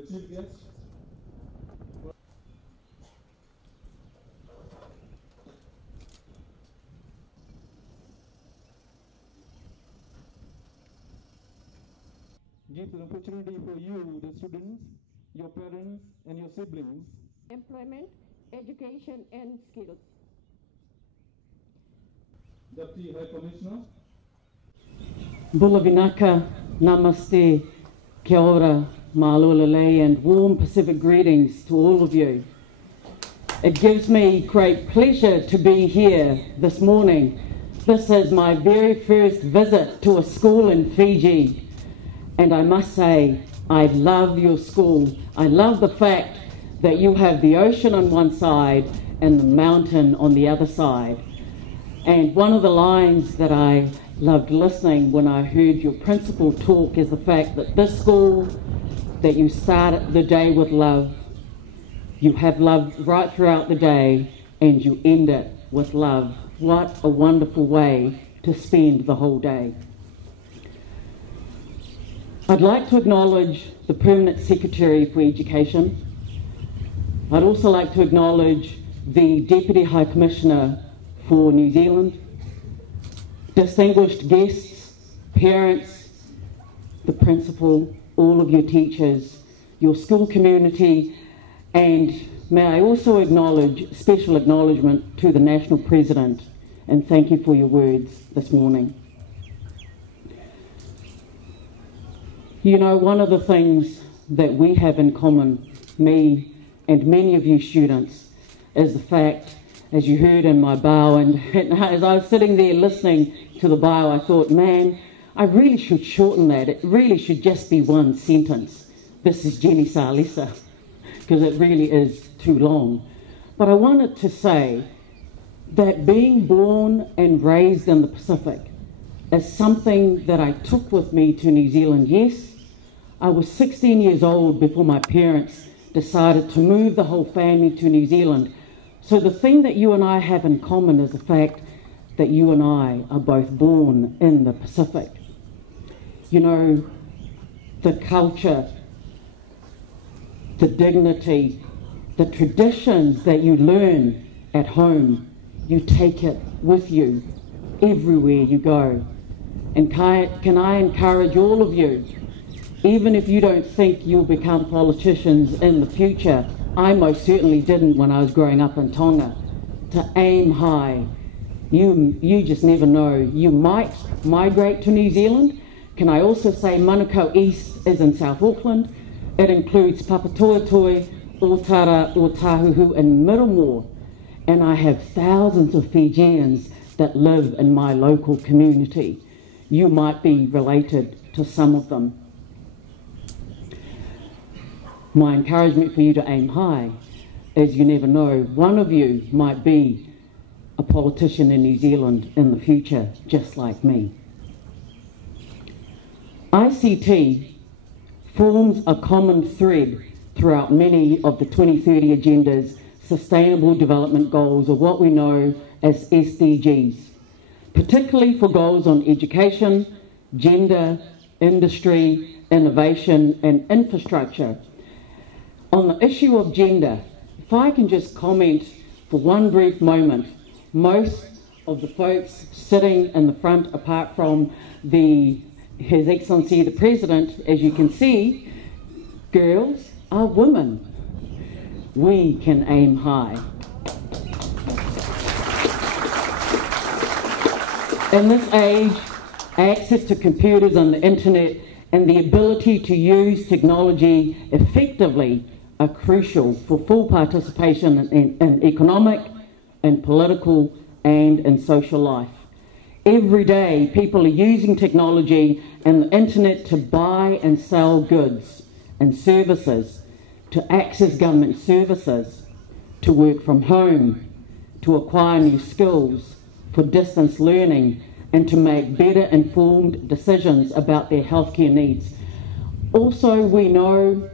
the chief guest. Gives an opportunity for you, the students, your parents and your siblings. Employment, education and skills. Deputy High Commissioner. Bulavinaka, namaste, kia ora, ma'alolele, and warm Pacific greetings to all of you. It gives me great pleasure to be here this morning. This is my very first visit to a school in Fiji, and I must say, I love your school. I love the fact that you have the ocean on one side and the mountain on the other side. And one of the lines that I loved listening when I heard your principal talk is the fact that this school, that you start the day with love, you have love right throughout the day, and you end it with love. What a wonderful way to spend the whole day. I'd like to acknowledge the Permanent Secretary for Education. I'd also like to acknowledge the Deputy High Commissioner for New Zealand, distinguished guests, parents, the principal, all of your teachers, your school community, and may I also acknowledge, special acknowledgement to the National President, and thank you for your words this morning. You know, one of the things that we have in common, me and many of you students, is the fact, as you heard in my bio, and as I was sitting there listening to the bio, I thought, man, I really should shorten that. It really should just be one sentence. This is Jenny Selesa, because it really is too long. But I wanted to say that being born and raised in the Pacific is something that I took with me to New Zealand. Yes, I was 16 years old before my parents decided to move the whole family to New Zealand. So the thing that you and I have in common is the fact that you and I are both born in the Pacific. You know, the culture, the dignity, the traditions that you learn at home, you take it with you everywhere you go. And can I encourage all of you, even if you don't think you'll become politicians in the future, I most certainly didn't when I was growing up in Tonga, to aim high. You just never know. You might migrate to New Zealand. Can I also say Manukau East is in South Auckland. It includes Papatoetoe, Otara, Otahuhu and Miramore. And I have thousands of Fijians that live in my local community. You might be related to some of them. My encouragement for you to aim high is you never know. One of you might be a politician in New Zealand in the future, just like me. ICT forms a common thread throughout many of the 2030 Agenda's Sustainable Development Goals, or what we know as SDGs, particularly for goals on education, gender, industry, innovation and infrastructure. On the issue of gender, if I can just comment for one brief moment, most of the folks sitting in the front, apart from His Excellency the President, as you can see, girls are women. We can aim high. In this age, access to computers and the internet and the ability to use technology effectively are crucial for full participation in economic, in political and in social life. Every day, people are using technology and the internet to buy and sell goods and services, to access government services, to work from home, to acquire new skills, for distance learning, and to make better informed decisions about their healthcare needs. Also, we know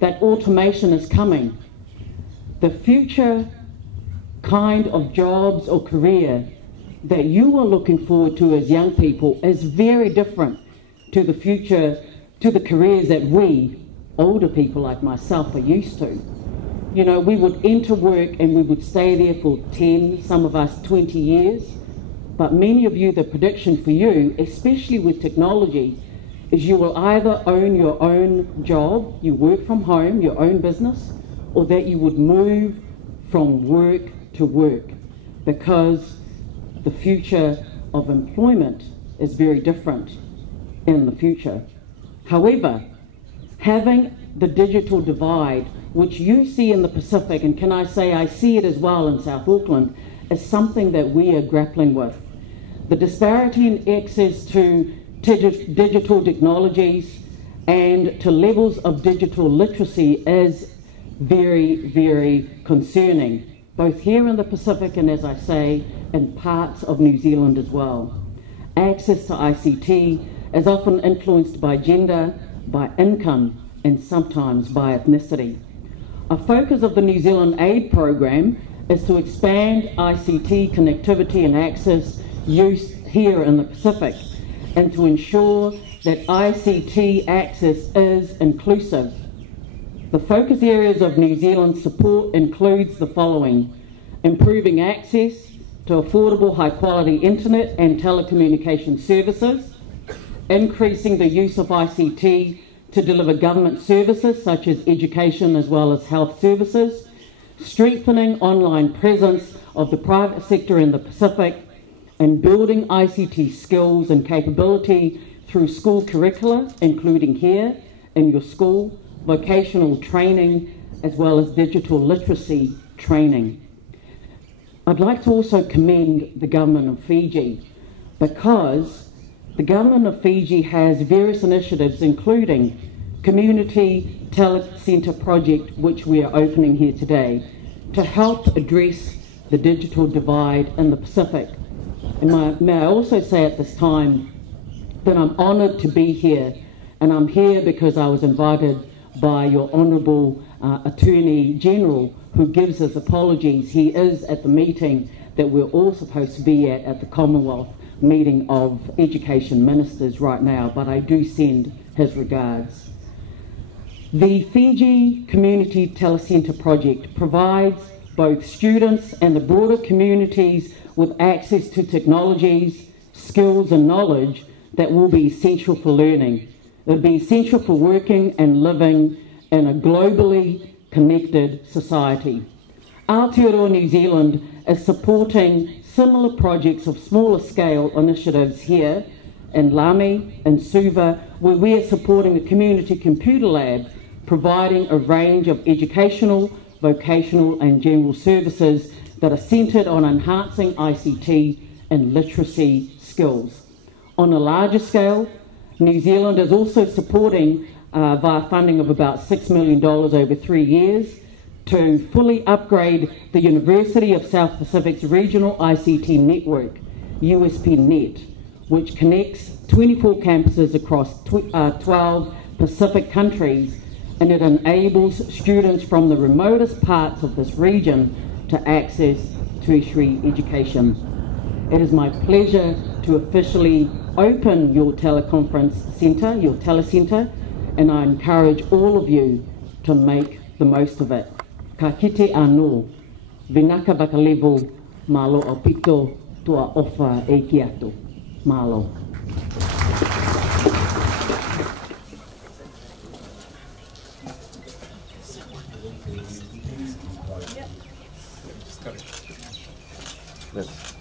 that automation is coming. The future kind of jobs or career that you are looking forward to as young people is very different to the future, to the careers that we older people like myself are used to. You know, we would enter work and we would stay there for 10, some of us 20 years. But many of you, the prediction for you, especially with technology, is you will either own your own job, you work from home, your own business, or that you would move from work to work, because the future of employment is very different in the future. However, having the digital divide, which you see in the Pacific, and can I say I see it as well in South Auckland, is something that we are grappling with. The disparity in access to digital technologies and to levels of digital literacy is very, very concerning, both here in the Pacific and, as I say, in parts of New Zealand as well. Access to ICT is often influenced by gender, by income, and sometimes by ethnicity. A focus of the New Zealand Aid Program is to expand ICT connectivity and access use here in the Pacific, and to ensure that ICT access is inclusive. The focus areas of New Zealand's support includes the following: improving access to affordable high-quality internet and telecommunication services, increasing the use of ICT to deliver government services such as education as well as health services, strengthening online presence of the private sector in the Pacific, and building ICT skills and capability through school curricula, including here in your school, vocational training, as well as digital literacy training. I'd like to also commend the government of Fiji, because the government of Fiji has various initiatives, including Community Telecenter project, which we are opening here today, to help address the digital divide in the Pacific. And may I also say at this time that I'm honoured to be here, and I'm here because I was invited by your Honourable Attorney General, who gives us apologies. He is at the meeting that we're all supposed to be at the Commonwealth meeting of Education Ministers right now, but I do send his regards. The Fiji Community Telecenter project provides both students and the broader communities with access to technologies, skills and knowledge that will be essential for learning. It will be essential for working and living in a globally connected society. Aotearoa New Zealand is supporting similar projects of smaller scale initiatives here in Lami and Suva, where we are supporting a community computer lab, providing a range of educational, vocational and general services that are centred on enhancing ICT and literacy skills. On a larger scale, New Zealand is also supporting via funding of about $6 million over 3 years to fully upgrade the University of South Pacific's regional ICT network, USPNet, which connects 24 campuses across 12 Pacific countries, and it enables students from the remotest parts of this region to access tertiary education. It is my pleasure to officially open your teleconference centre, your telecentre, and I encourage all of you to make the most of it. Ka kite anō, vinaka vakalevo, malo o pito, tua ofa e ki atu. Malo. Yes.